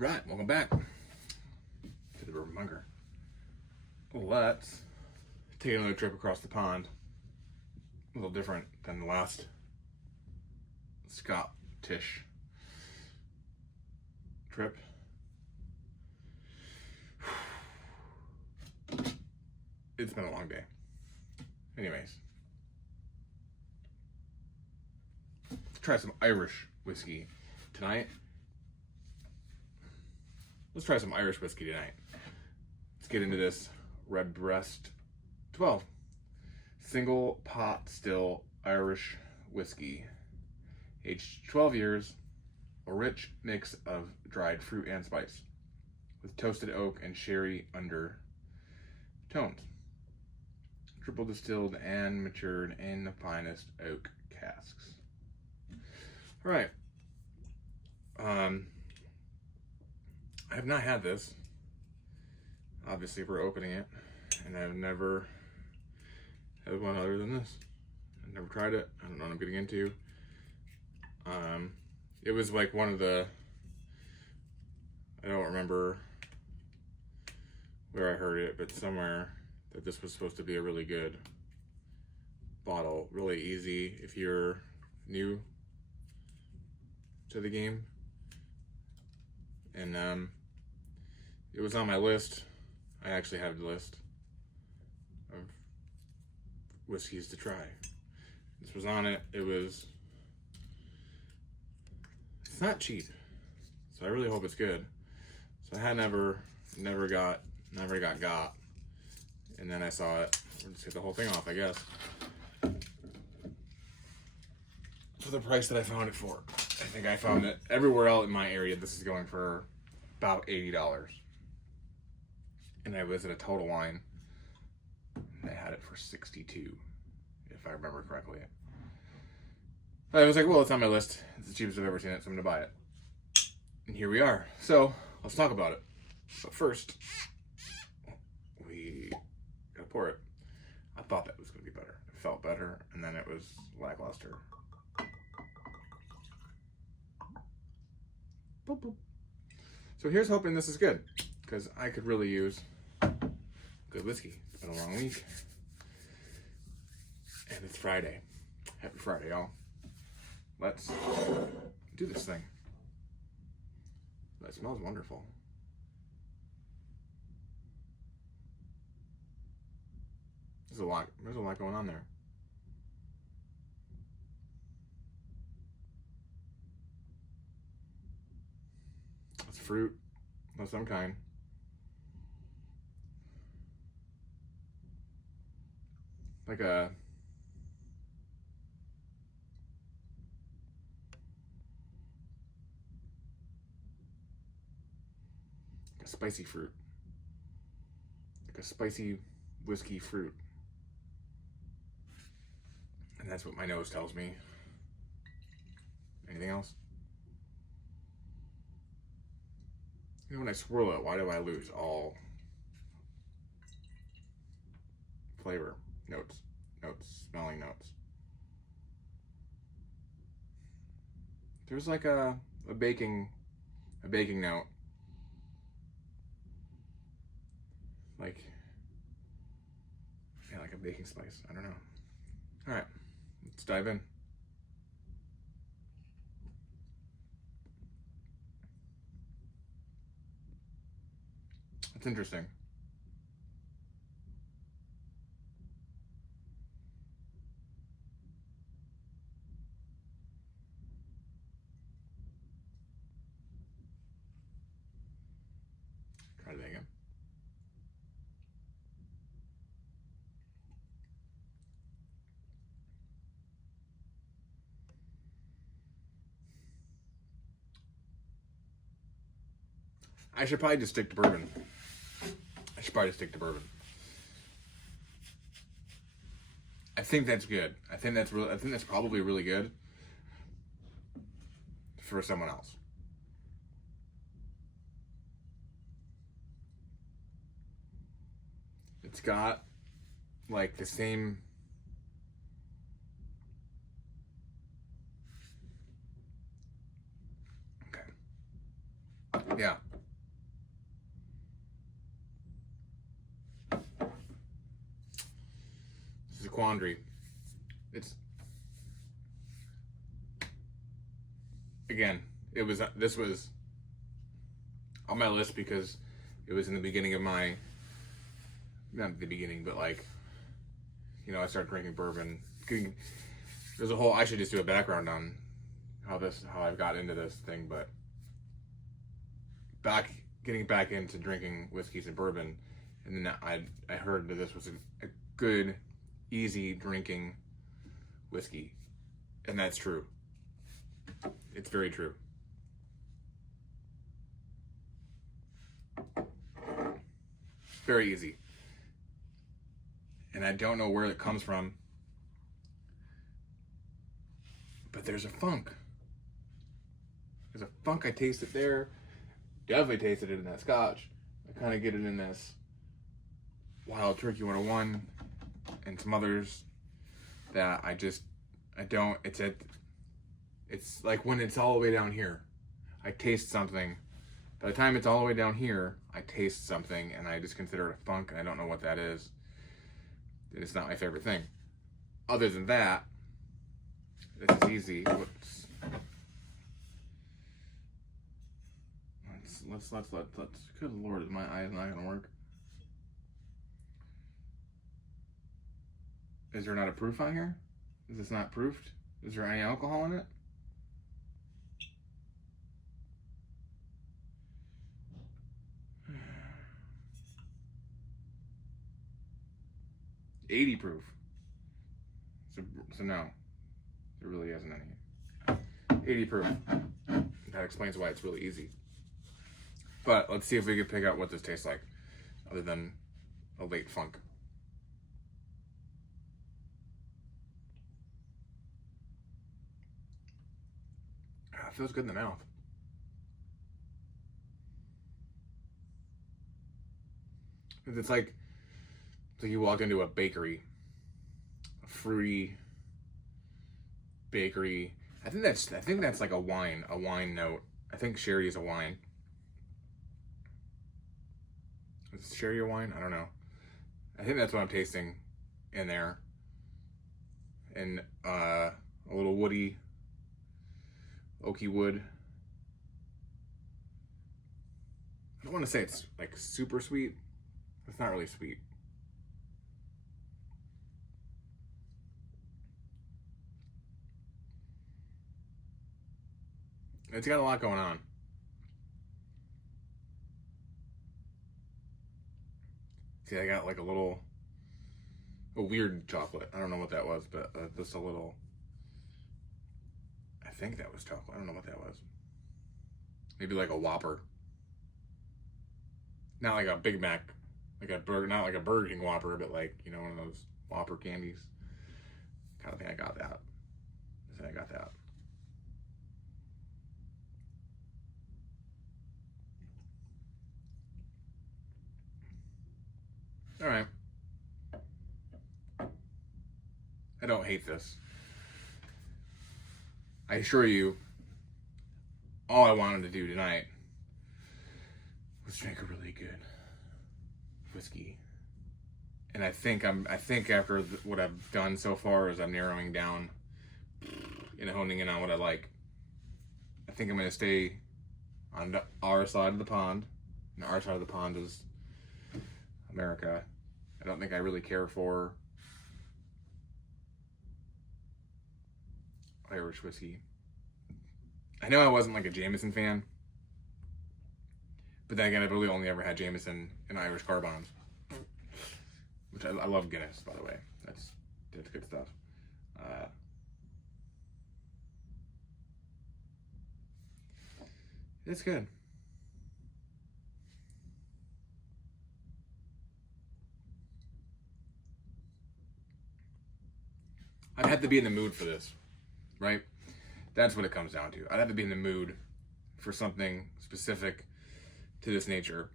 Right, welcome back to the Bourbon Bunker. Let's take another trip across the pond. A little different than the last Scottish trip. It's been a long day. Anyways, let's try some Irish whiskey tonight. Let's try some Irish whiskey tonight. Let's get into this Redbreast 12. Single pot still Irish whiskey. Aged 12 years. A rich mix of dried fruit and spice. With toasted oak and sherry undertones. Triple distilled and matured in the finest oak casks. Alright. I have not had this. Obviously, we're opening it, and I've never had one other than this. I've never tried it. I don't know what I'm getting into. It was like one of the, I don't remember where I heard it, but somewhere that this was supposed to be a really good bottle. Really easy if you're new to the game. And it was on my list. I actually have the list of whiskeys to try. This was on it. It's not cheap, so I really hope it's good. So I had never got, and then I saw it. We'll just get the whole thing off, I guess. For the price that I found it for. I think I found it everywhere else in my area. This is going for about $80. And I was at a Total Wine, and they had it for $62, if I remember correctly. I was like, well, it's on my list. It's the cheapest I've ever seen it, so I'm gonna buy it. And here we are. So let's talk about it. But first, we gotta pour it. I thought that was gonna be better. It felt better, and then it was lackluster. Boop, boop. So here's hoping this is good, because I could really use good whiskey. It's been a long week, and it's Friday. Happy Friday, y'all. Let's do this thing. That smells wonderful. There's a lot going on there. It's fruit of some kind. Like a spicy fruit. Like a spicy whiskey fruit. And that's what my nose tells me. Anything else? You know, when I swirl it, why do I lose all flavor? Notes, smelling notes. There's like a baking note. Like a baking spice. I don't know. All right, let's dive in. That's interesting. Try that again. I should probably just stick to bourbon. I think that's good. I think that's probably really good for someone else. It's got like the same Yeah. quandary. It's, again, this was on my list because it was in the beginning of my, not the beginning, but like, you know, I started drinking bourbon. There's a whole, I should just do a background on how I got into this thing, but getting back into drinking whiskeys and bourbon, and then I heard that this was a good, easy drinking whiskey, and that's true. It's very true. Very easy. And I don't know where it comes from, but there's a funk. There's a funk. I taste it there. Definitely tasted it in that Scotch. I kind of get it in this Wild Turkey 101 and some others that I don't. It's like when it's all the way down here, I taste something. By the time it's all the way down here, I taste something and I just consider it a funk, and I don't know what that is. It's not my favorite thing. Other than that, this is easy. Whoops. Let's. Good Lord, is my eye not gonna work? Is there not a proof on here? Is this not proofed? Is there any alcohol in it? $80 proof. So no, there really isn't any. 80 proof. That explains why it's really easy. But let's see if we can pick out what this tastes like, other than a late funk. It feels good in the mouth. It's like you walked into a bakery, a fruity bakery. I think that's like a wine note. I think sherry is a wine. Is sherry a wine? I don't know. I think that's what I'm tasting in there. And a little woody, oaky wood. I don't want to say it's like super sweet. It's not really sweet. It's got a lot going on. See, I got like a weird chocolate. I don't know what that was, but just a little. I think that was chocolate. I don't know what that was. Maybe like a Whopper. Not like a Big Mac, not like a Burger King Whopper, but like, you know, one of those Whopper candies. Kind of think I got that. I think I got that. All right. I don't hate this. I assure you, all I wanted to do tonight was drink a really good whiskey. And I think after what I've done so far, as I'm narrowing down and honing in on what I like, I think I'm going to stay on our side of the pond. And our side of the pond is America. I don't think I really care for Irish whiskey. I know I wasn't like a Jameson fan, but then again, I've really only ever had Jameson and Irish car bombs, which I love Guinness, by the way. That's good stuff. It's good. I'd have to be in the mood for this, right? That's what it comes down to. I'd have to be in the mood for something specific to this nature.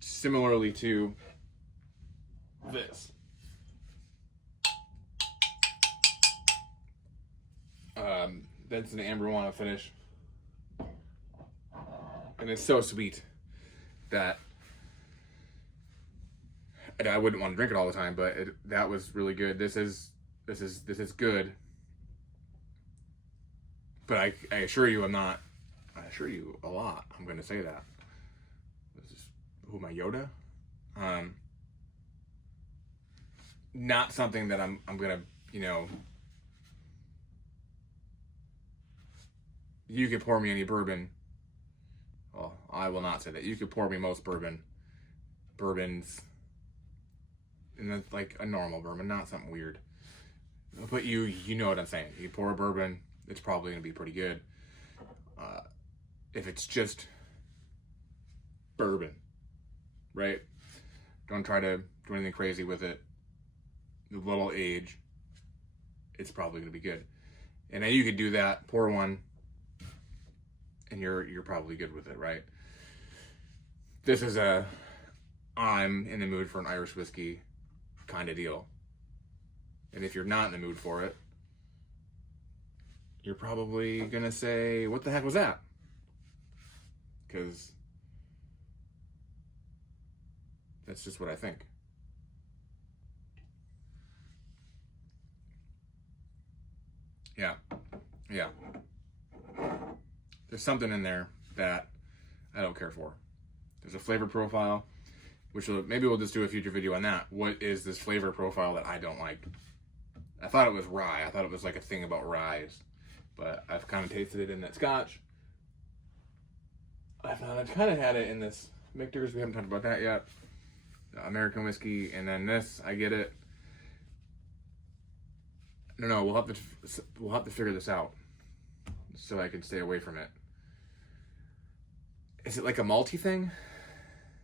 Similarly to this. That's an amber one finish. And it's so sweet that I wouldn't want to drink it all the time, but that was really good. This is good. But I assure you, I assure you a lot. I'm going to say that. This is my Yoda. Not something that I'm going to, you could pour me any bourbon. Well, I will not say that. You could pour me most bourbons, and that's like a normal bourbon, not something weird. But you know what I'm saying. You pour a bourbon, it's probably going to be pretty good. If it's just bourbon, right? Don't try to do anything crazy with it. The little age, it's probably going to be good. And then you could do that, pour one, and you're probably good with it, right? This is I'm in the mood for an Irish whiskey kind of deal. And if you're not in the mood for it, you're probably gonna say, what the heck was that? Because that's just what I think. Yeah. There's something in there that I don't care for. There's a flavor profile, which maybe we'll just do a future video on that. What is this flavor profile that I don't like? I thought it was rye. I thought it was like a thing about rye, but I've kind of tasted it in that Scotch. I've kind of had it in this Michter's. We haven't talked about that yet. American whiskey, and then this. I get it. No, we'll have to figure this out so I can stay away from it. Is it like a malty thing?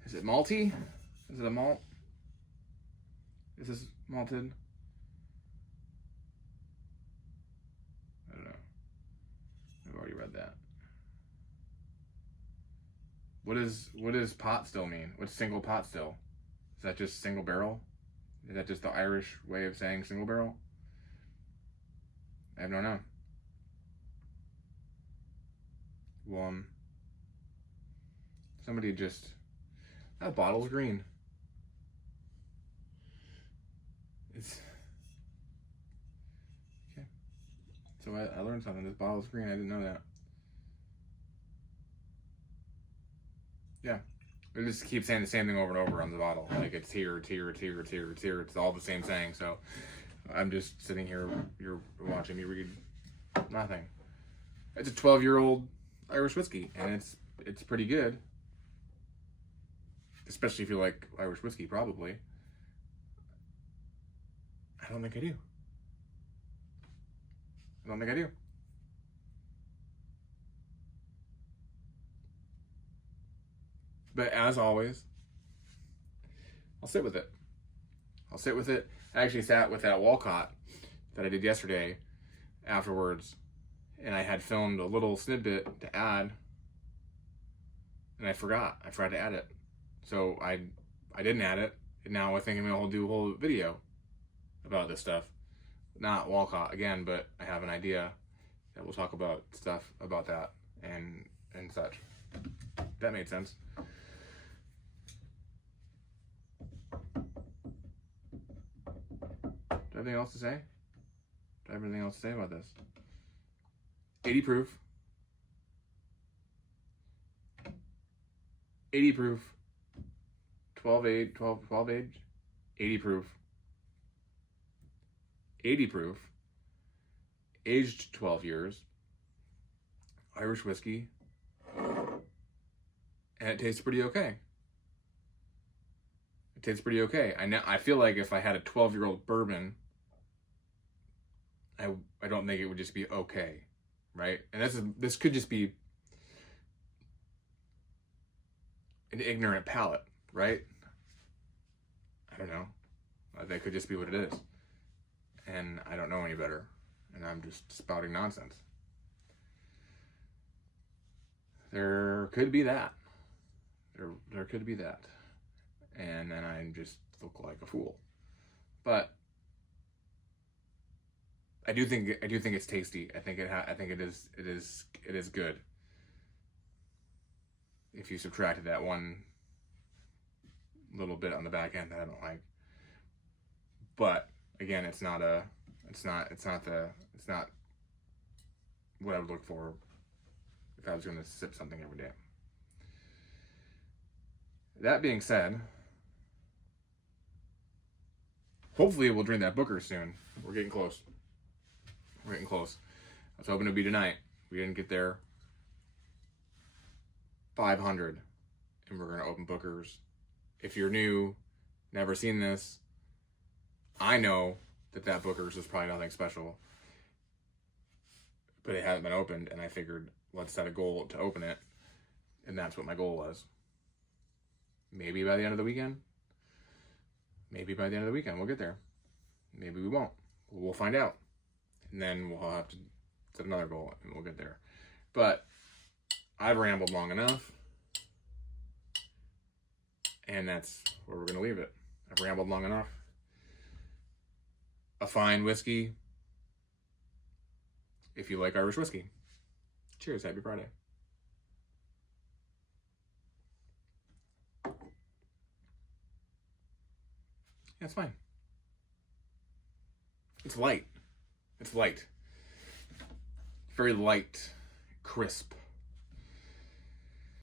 Is it malty? Is it a malt? Is this malted? I don't know. I've already read that. What does pot still mean? What's single pot still? Is that just single barrel? Is that just the Irish way of saying single barrel? I don't know. Well, somebody just... That bottle's green. It's... Okay. So I learned something. This bottle's green. I didn't know that. Yeah. They just keep saying the same thing over and over on the bottle. Like it's here, it's here, it's here, it's here, it's here. It's all the same saying. So I'm just sitting here. You're watching me read nothing. It's a 12-year-old Irish whiskey, and it's pretty good. Especially if you like Irish whiskey, probably. I don't think I do. But as always, I'll sit with it. I actually sat with that Walcott that I did yesterday afterwards, and I had filmed a little snippet to add, and I forgot to add it. So I didn't add it, and now I think I'm gonna do a whole video about this stuff. Not Walcott again, but I have an idea that we'll talk about stuff about that and such. That made sense. Do I have anything else to say? Do I have anything else to say about this? 80 proof. 80 proof. 12 age. 80 proof. 80 proof. Aged 12 years. Irish whiskey. And it tastes pretty okay. I feel like if I had a 12-year-old bourbon, I don't think it would just be okay, right? And this could just be an ignorant palate, right? I don't know. That could just be what it is. And I don't know any better. And I'm just spouting nonsense. There could be that. There could be that. And then I just look like a fool. But I do think it's tasty. I think it is good. If you subtracted that one little bit on the back end that I don't like. But again, it's not what I would look for if I was going to sip something every day. That being said, hopefully we'll drink that Booker soon. We're getting close. I was hoping it'd be tonight. We didn't get there. 500. And we're going to open Booker's. If you're new, never seen this, I know that Booker's is probably nothing special. But it hasn't been opened, and I figured let's set a goal to open it. And that's what my goal was. Maybe by the end of the weekend. Maybe by the end of the weekend we'll get there. Maybe we won't. We'll find out. And then we'll have to set another goal and we'll get there. But I've rambled long enough. And that's where we're going to leave it. I've rambled long enough. A fine whiskey. If you like Irish whiskey. Cheers. Happy Friday. Yeah, it's fine. It's light. It's light. Very light, crisp.